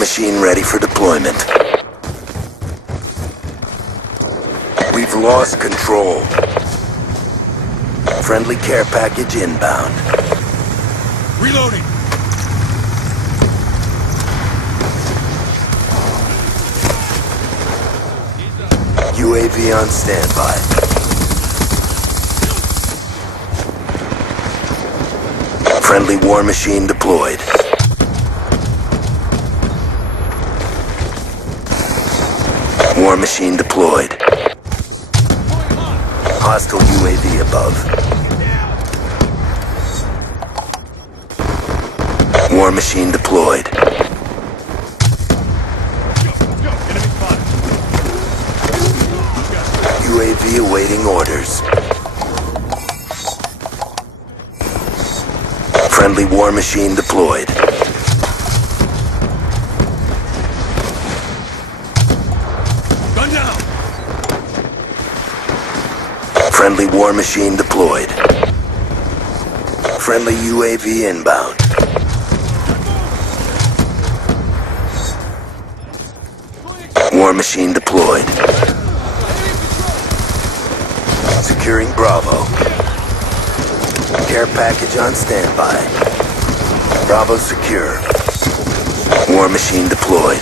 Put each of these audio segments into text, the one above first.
machine ready for deployment. We've lost control. Friendly care package inbound. Reloading! UAV on standby. Friendly war machine deployed. War machine deployed. Hostile UAV above. War machine deployed. UAV awaiting orders. Friendly war machine deployed. Gun down! Friendly war machine deployed. Friendly UAV inbound. War machine deployed. Securing Bravo. Care package on standby. Bravo secure. War machine deployed.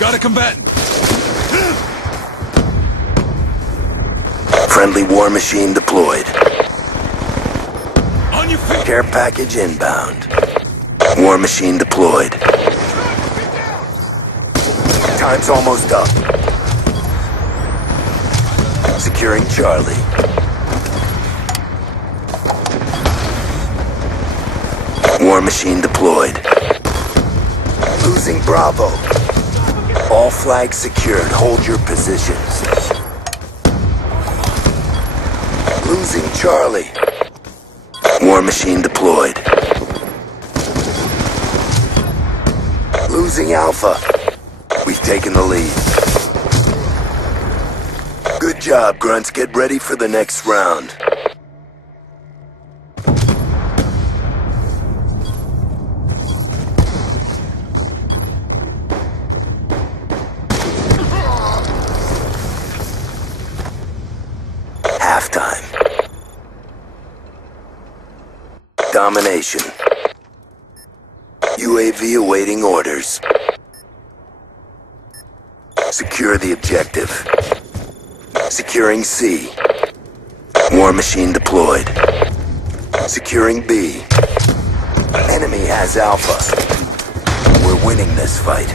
Got a combatant! Friendly war machine deployed. On your feet! Care package inbound. War machine deployed. Time's almost up. Securing Charlie. War machine deployed. Losing Bravo. All flags secured. Hold your positions. Losing Charlie. War machine deployed. Losing Alpha. We've taken the lead. Good job, Grunts. Get ready for the next round. Halftime. Domination. UAV awaiting orders. Secure the objective. Securing C. War machine deployed. Securing B. Enemy has Alpha. We're winning this fight.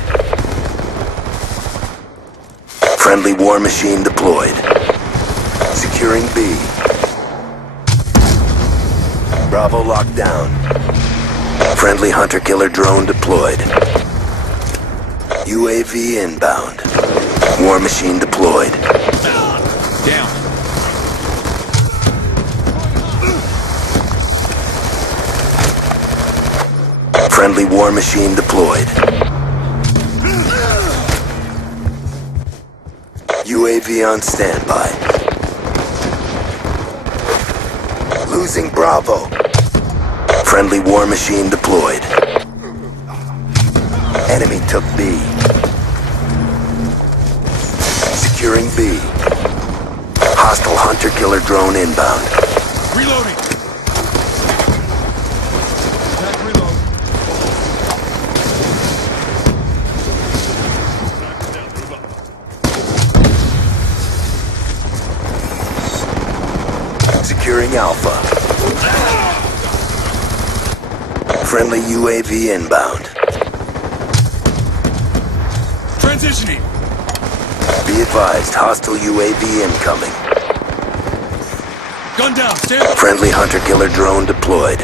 Friendly war machine deployed. Securing B. Bravo locked down. Friendly hunter-killer drone deployed. UAV inbound. War machine deployed. Down. Friendly war machine deployed. UAV on standby. Losing Bravo. Friendly war machine deployed. Enemy took B. Securing B. Hostile hunter-killer drone inbound. Reloading! Attack reload. Securing Alpha. Friendly UAV inbound. Transitioning! Be advised, hostile UAV incoming. Gun down, stand! Friendly hunter-killer drone deployed.